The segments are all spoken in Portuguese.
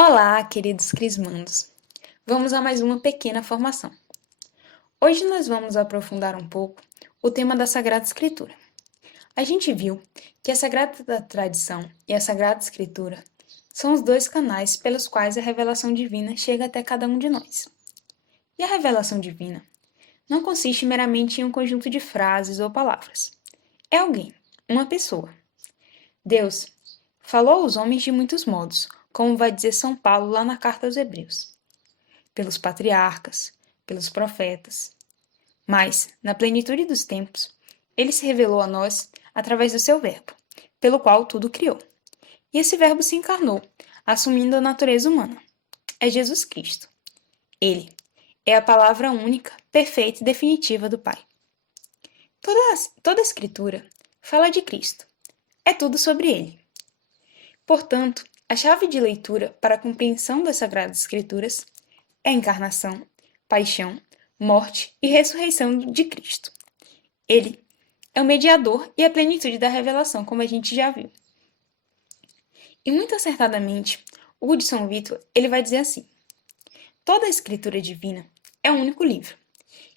Olá, queridos crismandos! Vamos a mais uma pequena formação. Hoje nós vamos aprofundar um pouco o tema da Sagrada Escritura. A gente viu que a Sagrada Tradição e a Sagrada Escritura são os dois canais pelos quais a revelação divina chega até cada um de nós. E a revelação divina não consiste meramente em um conjunto de frases ou palavras. É alguém, uma pessoa. Deus falou aos homens de muitos modos, como vai dizer São Paulo lá na Carta aos Hebreus. Pelos patriarcas, pelos profetas. Mas, na plenitude dos tempos, ele se revelou a nós através do seu Verbo, pelo qual tudo criou. E esse Verbo se encarnou, assumindo a natureza humana. É Jesus Cristo. Ele é a palavra única, perfeita e definitiva do Pai. Toda a Escritura fala de Cristo. É tudo sobre ele. Portanto, a chave de leitura para a compreensão das Sagradas Escrituras é a encarnação, paixão, morte e ressurreição de Cristo. Ele é o mediador e a plenitude da revelação, como a gente já viu. E muito acertadamente, Hugo de São Vítor ele vai dizer assim: toda a escritura divina é um único livro,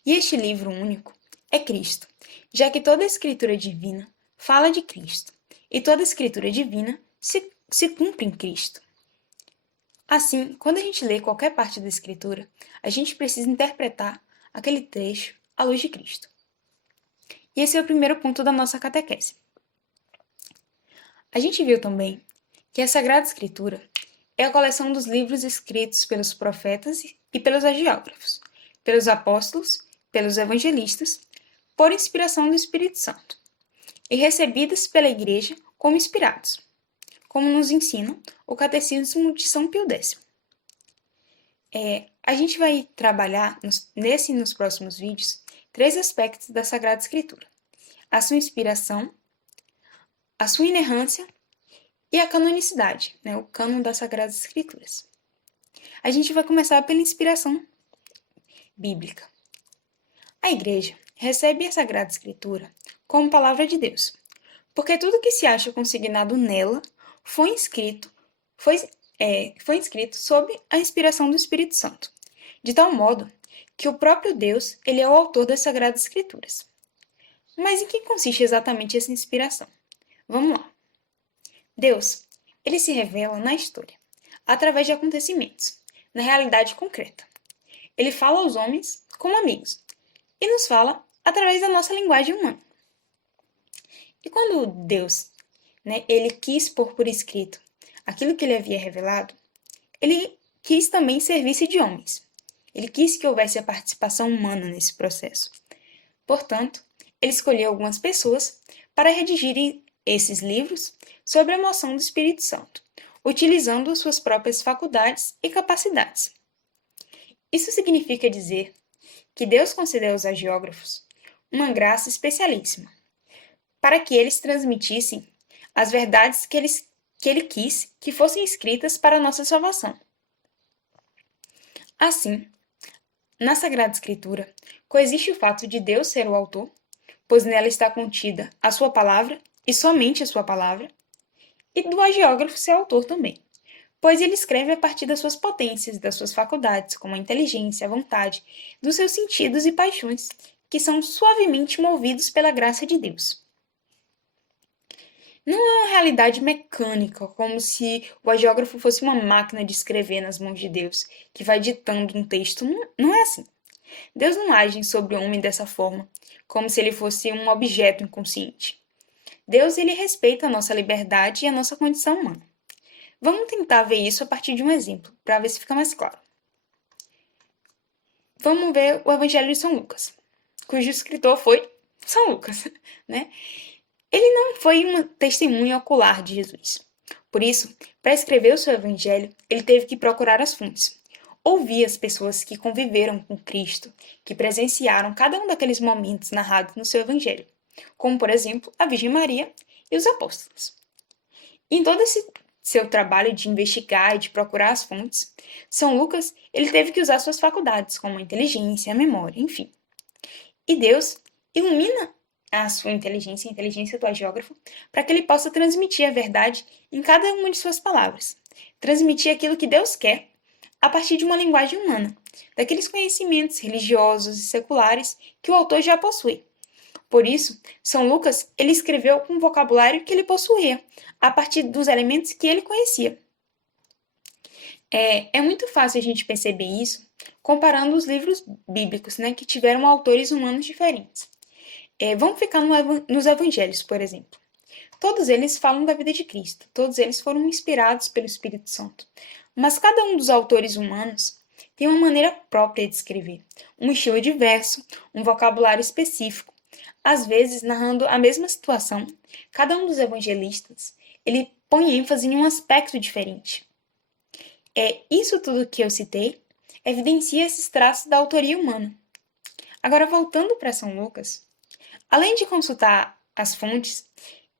e este livro único é Cristo, já que toda a escritura divina fala de Cristo, e toda a escritura divina se cumpre em Cristo. Assim, quando a gente lê qualquer parte da Escritura, a gente precisa interpretar aquele trecho à luz de Cristo. E esse é o primeiro ponto da nossa catequese. A gente viu também que a Sagrada Escritura é a coleção dos livros escritos pelos profetas e pelos hagiógrafos, pelos apóstolos, pelos evangelistas, por inspiração do Espírito Santo, e recebidas pela Igreja como inspirados, como nos ensina o Catecismo de São Pio X. A gente vai trabalhar nesse e nos próximos vídeos 3 aspectos da Sagrada Escritura: a sua inspiração, a sua inerrância e a canonicidade, o cânon das Sagradas Escrituras. A gente vai começar pela inspiração bíblica. A Igreja recebe a Sagrada Escritura como palavra de Deus, porque tudo que se acha consignado nela foi inscrito sob a inspiração do Espírito Santo, de tal modo que o próprio Deus ele é o autor das Sagradas Escrituras. Mas em que consiste exatamente essa inspiração? Vamos lá. Deus ele se revela na história, através de acontecimentos, na realidade concreta. Ele fala aos homens como amigos e nos fala através da nossa linguagem humana. E quando Deus ele quis pôr por escrito aquilo que ele havia revelado, ele quis também servir-se de homens. Ele quis que houvesse a participação humana nesse processo. Portanto, ele escolheu algumas pessoas para redigirem esses livros sob a moção do Espírito Santo, utilizando suas próprias faculdades e capacidades. Isso significa dizer que Deus concedeu aos hagiógrafos uma graça especialíssima, para que eles transmitissem as verdades que ele quis que fossem escritas para a nossa salvação. Assim, na Sagrada Escritura, coexiste o fato de Deus ser o autor, pois nela está contida a sua palavra e somente a sua palavra, e do hagiógrafo ser autor também, pois ele escreve a partir das suas potências, das suas faculdades, como a inteligência, a vontade, dos seus sentidos e paixões, que são suavemente movidos pela graça de Deus. Não é uma realidade mecânica, como se o hagiógrafo fosse uma máquina de escrever nas mãos de Deus, que vai ditando um texto. Não é assim. Deus não age sobre o homem dessa forma, como se ele fosse um objeto inconsciente. Deus ele respeita a nossa liberdade e a nossa condição humana. Vamos tentar ver isso a partir de um exemplo, para ver se fica mais claro. Vamos ver o Evangelho de São Lucas, cujo escritor foi São Lucas, Ele não foi uma testemunha ocular de Jesus. Por isso, para escrever o seu evangelho, ele teve que procurar as fontes. Ouvir as pessoas que conviveram com Cristo, que presenciaram cada um daqueles momentos narrados no seu evangelho, como, por exemplo, a Virgem Maria e os apóstolos. Em todo esse seu trabalho de investigar e de procurar as fontes, São Lucas ele teve que usar suas faculdades, como a inteligência, a memória, enfim. E Deus ilumina a sua inteligência, a inteligência do hagiógrafo, para que ele possa transmitir a verdade em cada uma de suas palavras, transmitir aquilo que Deus quer a partir de uma linguagem humana, daqueles conhecimentos religiosos e seculares que o autor já possui. Por isso, São Lucas ele escreveu com o vocabulário que ele possuía, a partir dos elementos que ele conhecia. É muito fácil a gente perceber isso comparando os livros bíblicos, né, que tiveram autores humanos diferentes. Vamos ficar nos evangelhos, por exemplo. Todos eles falam da vida de Cristo, todos eles foram inspirados pelo Espírito Santo. Mas cada um dos autores humanos tem uma maneira própria de escrever, um estilo diverso, um vocabulário específico. Às vezes, narrando a mesma situação, cada um dos evangelistas ele põe ênfase em um aspecto diferente. Isso tudo que eu citei evidencia esses traços da autoria humana. Agora, voltando para São Lucas, além de consultar as fontes,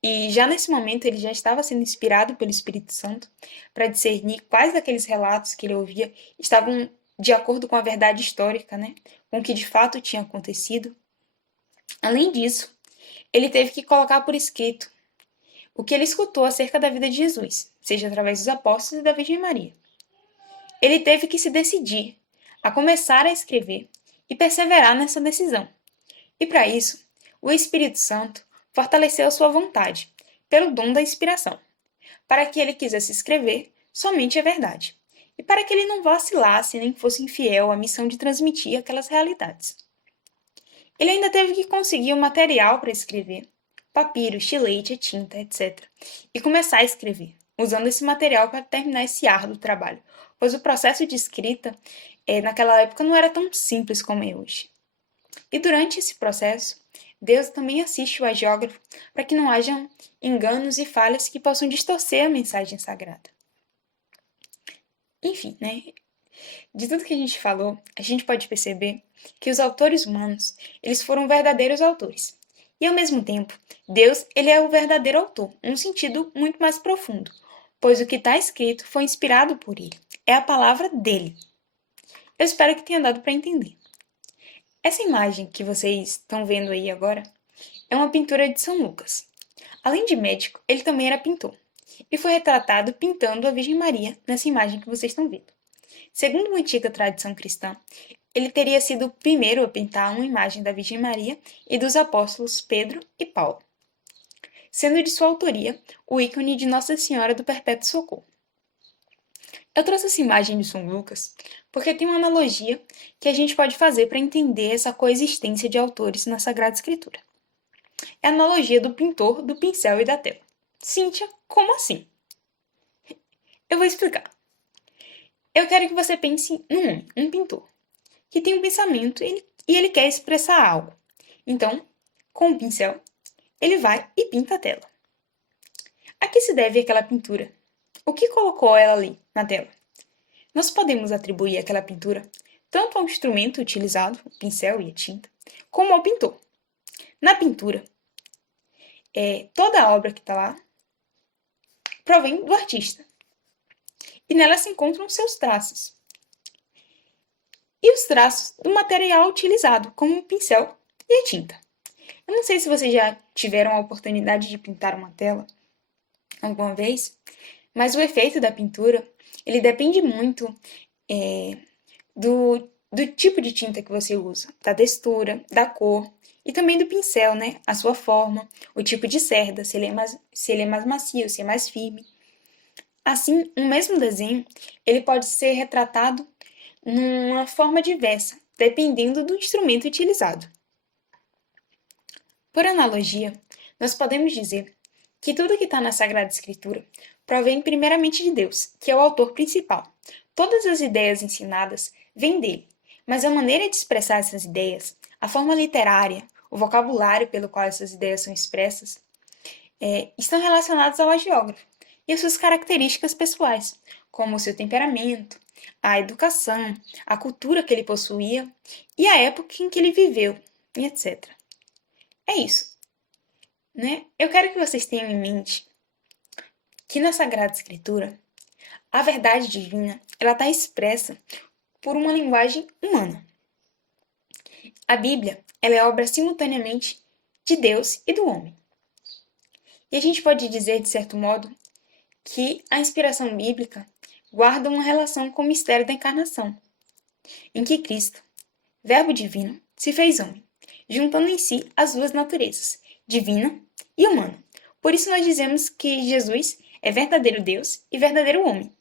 e já nesse momento ele já estava sendo inspirado pelo Espírito Santo para discernir quais daqueles relatos que ele ouvia estavam de acordo com a verdade histórica, né? Com o que de fato tinha acontecido. Além disso, ele teve que colocar por escrito o que ele escutou acerca da vida de Jesus, seja através dos apóstolos e da Virgem Maria. Ele teve que se decidir a começar a escrever e perseverar nessa decisão. E para isso, o Espírito Santo fortaleceu sua vontade, pelo dom da inspiração, para que ele quisesse escrever somente a verdade, e para que ele não vacilasse nem fosse infiel à missão de transmitir aquelas realidades. Ele ainda teve que conseguir o material para escrever, papiro, estilete, tinta, etc., e começar a escrever, usando esse material para terminar esse árduo trabalho, pois o processo de escrita naquela época não era tão simples como é hoje. E durante esse processo, Deus também assiste o agiógrafo para que não hajam enganos e falhas que possam distorcer a mensagem sagrada. Enfim, né? De tudo que a gente falou, a gente pode perceber que os autores humanos, eles foram verdadeiros autores. E ao mesmo tempo, Deus, ele é o verdadeiro autor, num sentido muito mais profundo, pois o que está escrito foi inspirado por ele. É a palavra dele. Eu espero que tenha dado para entender. Essa imagem que vocês estão vendo aí agora é uma pintura de São Lucas. Além de médico, ele também era pintor e foi retratado pintando a Virgem Maria nessa imagem que vocês estão vendo. Segundo uma antiga tradição cristã, ele teria sido o primeiro a pintar uma imagem da Virgem Maria e dos apóstolos Pedro e Paulo, sendo de sua autoria o ícone de Nossa Senhora do Perpétuo Socorro. Eu trouxe essa imagem de São Lucas porque tem uma analogia que a gente pode fazer para entender essa coexistência de autores na Sagrada Escritura. É a analogia do pintor, do pincel e da tela. Cíntia, como assim? Eu vou explicar. Eu quero que você pense num homem, um pintor, que tem um pensamento e ele quer expressar algo. Então, com o pincel, ele vai e pinta a tela. A que se deve aquela pintura? O que colocou ela ali, na tela? Nós podemos atribuir aquela pintura tanto ao instrumento utilizado, o pincel e a tinta, como ao pintor. Na pintura, toda a obra que está lá provém do artista. E nela se encontram seus traços. E os traços do material utilizado, como o pincel e a tinta. Eu não sei se vocês já tiveram a oportunidade de pintar uma tela alguma vez, mas o efeito da pintura, ele depende muito do tipo de tinta que você usa, da textura, da cor e também do pincel, né? A sua forma, o tipo de cerda, se ele é mais macio, se é mais firme. Assim, um mesmo desenho, ele pode ser retratado numa forma diversa, dependendo do instrumento utilizado. Por analogia, nós podemos dizer que tudo que está na Sagrada Escritura provém primeiramente de Deus, que é o autor principal. Todas as ideias ensinadas vêm dele, mas a maneira de expressar essas ideias, a forma literária, o vocabulário pelo qual essas ideias são expressas, estão relacionados ao agiógrafo e as suas características pessoais, como o seu temperamento, a educação, a cultura que ele possuía e a época em que ele viveu, e etc. É isso, né? Eu quero que vocês tenham em mente que na Sagrada Escritura, a verdade divina ela está expressa por uma linguagem humana. A Bíblia ela é obra simultaneamente de Deus e do homem. E a gente pode dizer, de certo modo, que a inspiração bíblica guardam uma relação com o mistério da encarnação, em que Cristo, Verbo divino, se fez homem, juntando em si as duas naturezas, divina e humana. Por isso nós dizemos que Jesus é verdadeiro Deus e verdadeiro homem.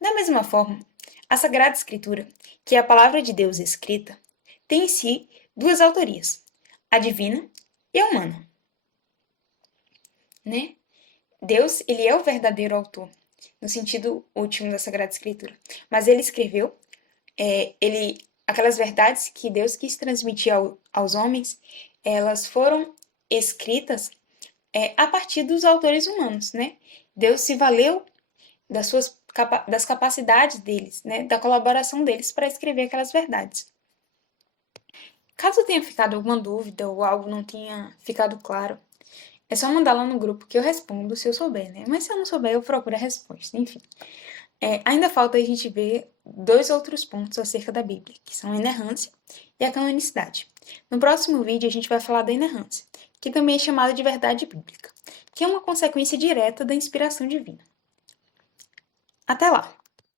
Da mesma forma, a Sagrada Escritura, que é a palavra de Deus escrita, tem em si duas autorias, a divina e a humana. Né? Deus, ele é o verdadeiro autor, no sentido último da Sagrada Escritura. Mas ele escreveu, aquelas verdades que Deus quis transmitir aos homens, elas foram escritas a partir dos autores humanos, né? Deus se valeu das capacidades deles, né? Da colaboração deles para escrever aquelas verdades. Caso tenha ficado alguma dúvida ou algo não tenha ficado claro, é só mandar lá no grupo que eu respondo se eu souber, né? Mas se eu não souber, eu procuro a resposta, enfim. Ainda falta a gente ver dois outros pontos acerca da Bíblia, que são a inerrância e a canonicidade. No próximo vídeo a gente vai falar da inerrância, que também é chamada de verdade bíblica, que é uma consequência direta da inspiração divina. Até lá!